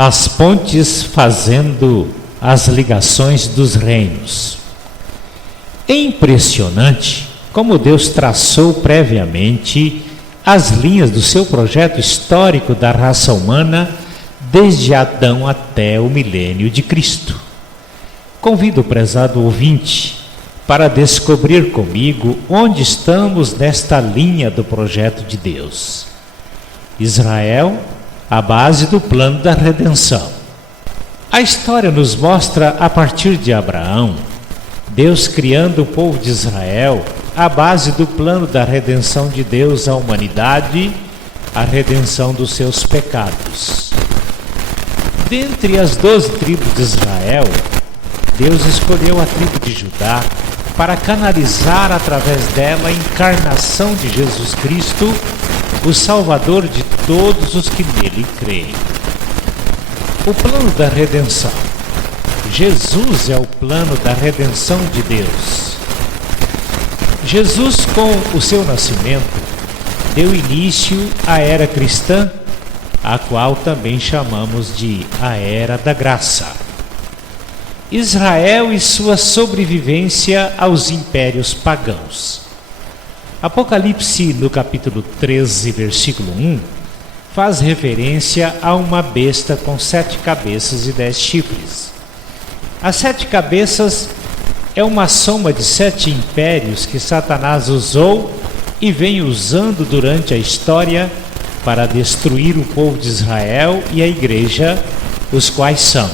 As pontes fazendo as ligações dos reinos. É impressionante como Deus traçou previamente as linhas do seu projeto histórico da raça humana desde Adão até o milênio de Cristo. Convido o prezado ouvinte para descobrir comigo onde estamos nesta linha do projeto de Deus. Israel, a base do plano da redenção. A história nos mostra, a partir de Abraão, Deus criando o povo de Israel, a base do plano da redenção de Deus à humanidade, a redenção dos seus pecados. Dentre as 12 tribos de Israel, Deus escolheu a tribo de Judá para canalizar através dela a encarnação de Jesus Cristo, o Salvador de todos os que nele creem. O plano da redenção. Jesus é o plano da redenção de Deus. Jesus, com o seu nascimento, deu início à era cristã, a qual também chamamos de a Era da Graça. Israel e sua sobrevivência aos impérios pagãos. Apocalipse, no capítulo 13, versículo 1, faz referência a uma besta com 7 cabeças e 10 chifres. As 7 cabeças é uma soma de 7 impérios que Satanás usou e vem usando durante a história para destruir o povo de Israel e a igreja, os quais são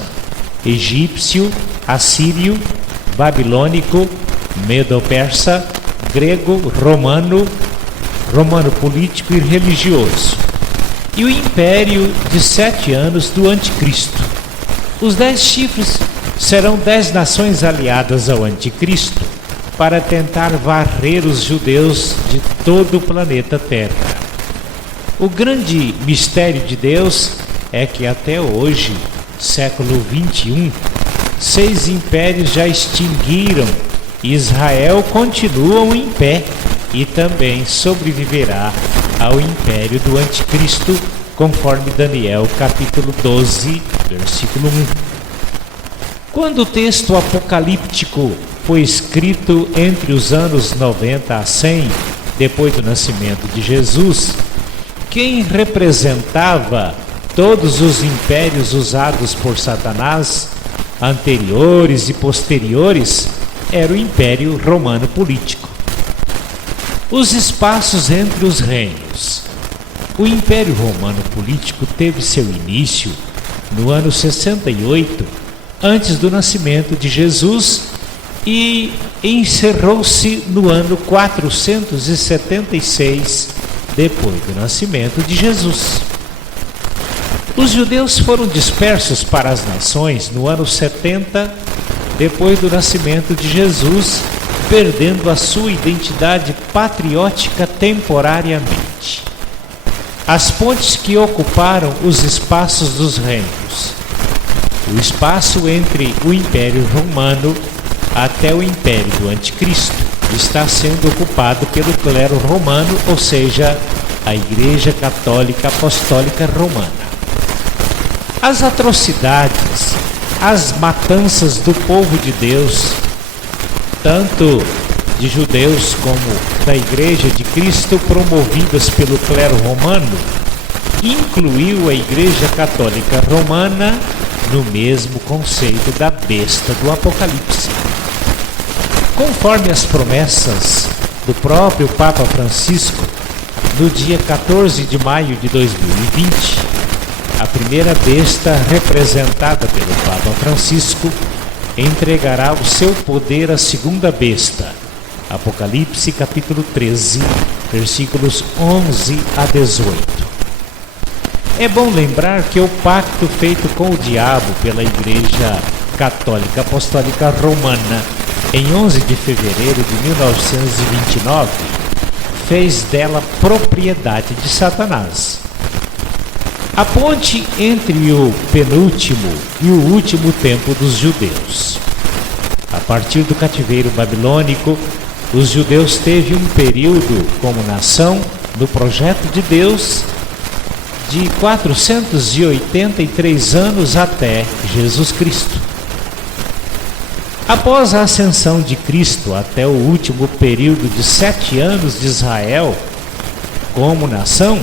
egípcio, assírio, babilônico, medo-persa, grego, romano político e religioso, e o império de 7 anos do anticristo. Os 10 chifres serão 10 nações aliadas ao anticristo para tentar varrer os judeus de todo o planeta Terra. O grande mistério de Deus é que até hoje, século 21, 6 impérios já extinguiram e Israel continua em pé e também sobreviverá ao império do anticristo, conforme Daniel capítulo 12, versículo 1. Quando o texto apocalíptico foi escrito entre os anos 90 a 100, depois do nascimento de Jesus, quem representava todos os impérios usados por Satanás, anteriores e posteriores, era o Império Romano Político. Os espaços entre os reinos. O Império Romano Político teve seu início no ano 68, antes do nascimento de Jesus, e encerrou-se no ano 476, depois do nascimento de Jesus. Os judeus foram dispersos para as nações no ano 70, depois do nascimento de Jesus, perdendo a sua identidade patriótica temporariamente. As pontes que ocuparam os espaços dos reinos. O espaço entre o Império Romano até o Império do Anticristo está sendo ocupado pelo clero romano, ou seja, a Igreja Católica Apostólica Romana. As atrocidades, as matanças do povo de Deus, tanto de judeus como da Igreja de Cristo, promovidas pelo clero romano, incluiu a Igreja Católica Romana no mesmo conceito da besta do Apocalipse. Conforme as promessas do próprio Papa Francisco, no dia 14 de maio de 2020, a primeira besta representada pelo Papa Francisco entregará o seu poder à segunda besta. Apocalipse capítulo 13, versículos 11 a 18. É bom lembrar que o pacto feito com o diabo pela Igreja Católica Apostólica Romana em 11 de fevereiro de 1929 fez dela propriedade de Satanás. A ponte entre o penúltimo e o último tempo dos judeus. A partir do cativeiro babilônico, os judeus teve um período como nação no projeto de Deus de 483 anos até Jesus Cristo. Após a ascensão de Cristo até o último período de 7 anos de Israel como nação,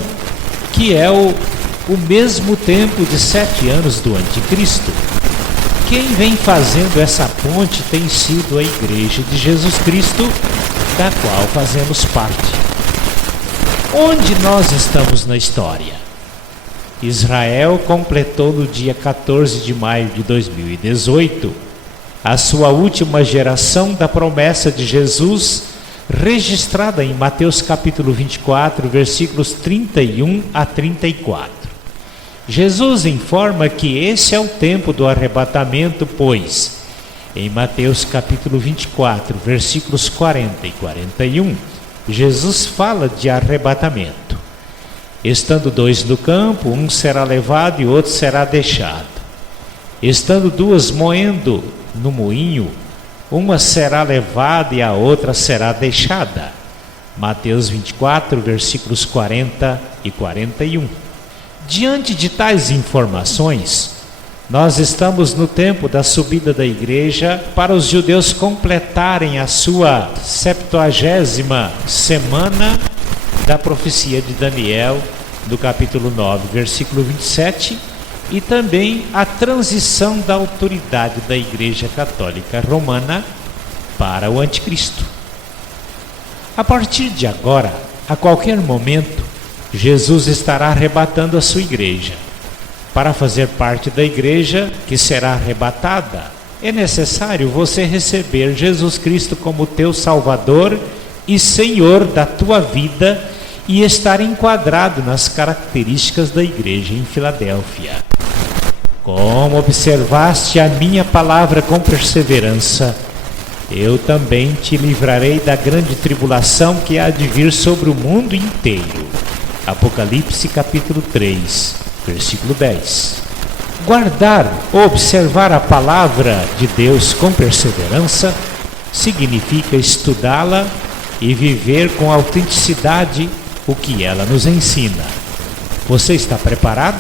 que é o mesmo tempo de 7 anos do Anticristo, quem vem fazendo essa ponte tem sido a Igreja de Jesus Cristo, da qual fazemos parte. Onde nós estamos na história? Israel completou no dia 14 de maio de 2018 a sua última geração da promessa de Jesus, registrada em Mateus capítulo 24, versículos 31 a 34. Jesus informa que esse é o tempo do arrebatamento, pois, em Mateus capítulo 24, versículos 40 e 41, Jesus fala de arrebatamento. Estando 2 no campo, um será levado e outro será deixado. Estando 2 moendo no moinho, uma será levada e a outra será deixada. Mateus 24, versículos 40 e 41. Diante de tais informações, nós estamos no tempo da subida da igreja para os judeus completarem a sua 70ª semana da profecia de Daniel, do capítulo 9, versículo 27, e também a transição da autoridade da Igreja Católica Romana para o Anticristo. A partir de agora, a qualquer momento, Jesus estará arrebatando a sua igreja. Para fazer parte da igreja que será arrebatada, é necessário você receber Jesus Cristo como teu Salvador e Senhor da tua vida e estar enquadrado nas características da igreja em Filadélfia. Como observaste a minha palavra com perseverança, eu também te livrarei da grande tribulação que há de vir sobre o mundo inteiro. Apocalipse capítulo 3, versículo 10. Guardar ou observar a palavra de Deus com perseverança significa estudá-la e viver com autenticidade o que ela nos ensina. Você está preparado?